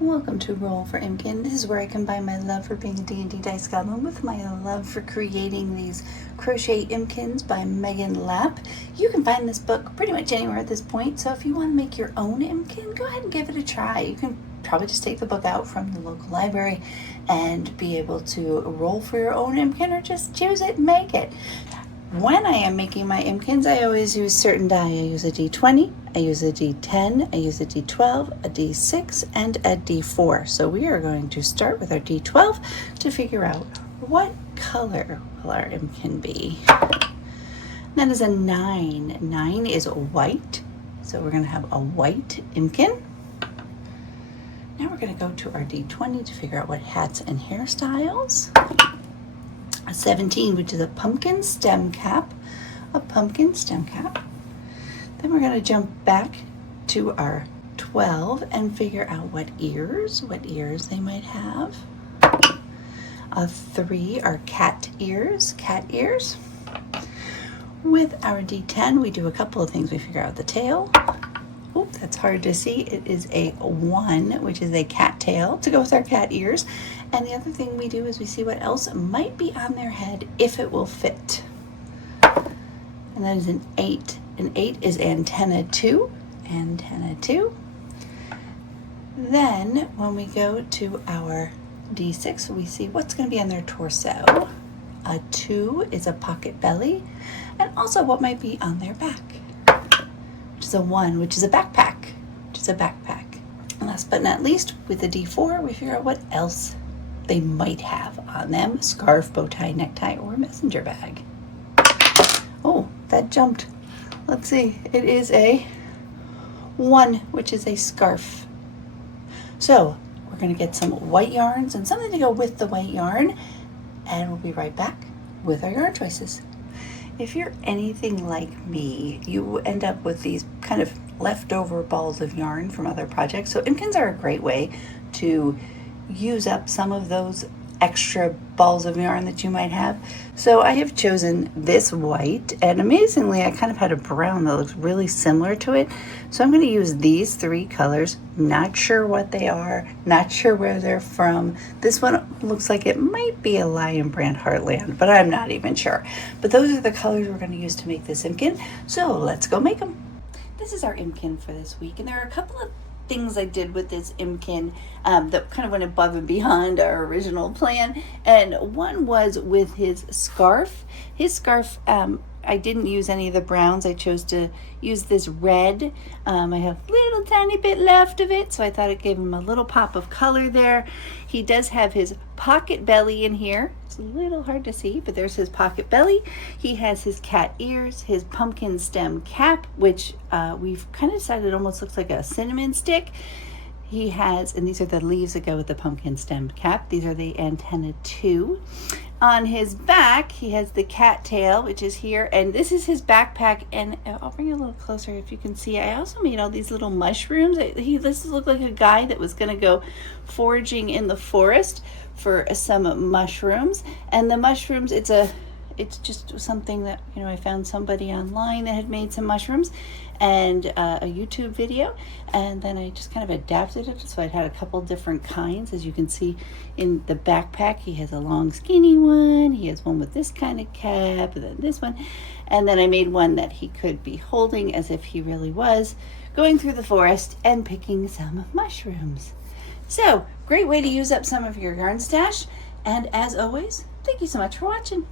Welcome to Roll for Impkin. This is where I combine my love for being a D&D dice goblin with my love for creating these Crochet Impkins by Megan Lapp. You can find this book pretty much anywhere at this point, so if you want to make your own Impkin, go ahead and give it a try. You can probably just take the book out from the local library and be able to roll for your own Impkin, or just choose it and make it. When I am making my Impkins, I always use certain die. I use a D20, I use a D10, I use a D12, a D6, and a D4. So we are going to start with our D12 to figure out what color will our Impkin be. That is a 9. 9 is white, so we're going to have a white Impkin. Now we're going to go to our D20 to figure out what hats and hairstyles. A 17, which is a pumpkin stem cap, a pumpkin stem cap. Then we're going to jump back to our 12 and figure out what ears they might have. A 3 are cat ears. With our D10, we do a couple of things. We figure out the tail. Oh, that's hard to see. It is a 1, which is a cat tail to go with our cat ears. And the other thing we do is we see what else might be on their head if it will fit. And that is an 8. An 8 is antenna 2. Antenna 2. Then when we go to our D6, we see what's going to be on their torso. A 2 is a pocket belly, and also what might be on their back, which is a 1, which is a backpack. And last but not least, with the D4, we figure out what else they might have on them: scarf, bow tie, necktie, or messenger bag. Oh, that jumped. Let's see. It is a 1, which is a scarf. So we're going to get some white yarns and something to go with the white yarn, and we'll be right back with our yarn choices. If you're anything like me, you end up with these kind of leftover balls of yarn from other projects. So Impkins are a great way to use up some of those extra balls of yarn that you might have. So I have chosen this white, and amazingly I kind of had a brown that looks really similar to it. So I'm going to use these 3 colors. Not sure what they are, not sure where they're from. This one looks like it might be a Lion Brand Heartland, but I'm not even sure. But those are the colors we're going to use to make this Impkin. So let's go make them. This is our Impkin for this week, and there are a couple of things I did with this Impkin that kind of went above and beyond our original plan. And one was with his scarf. I didn't use any of the browns. I chose to use this red. I have a little tiny bit left of it, so I thought it gave him a little pop of color there. He does have his pocket belly in here. It's a little hard to see, but there's his pocket belly. He has his cat ears, his pumpkin stem cap, which we've kind of decided almost looks like a cinnamon stick. He has, and these are the leaves that go with the pumpkin stem cap. These are the antenna 2. On his back, he has the cat tail, which is here, and this is his backpack. And I'll bring it a little closer if you can see. I also made all these little mushrooms. This looked like a guy that was going to go foraging in the forest for some mushrooms. And the mushrooms, it's just something that, I found somebody online that had made some mushrooms, and a YouTube video, and then I just kind of adapted it so I'd had a couple different kinds. As you can see in the backpack, he has a long skinny one, he has one with this kind of cap, and then this one, and then I made one that he could be holding as if he really was going through the forest and picking some mushrooms. So great way to use up some of your yarn stash, and as always, thank you so much for watching.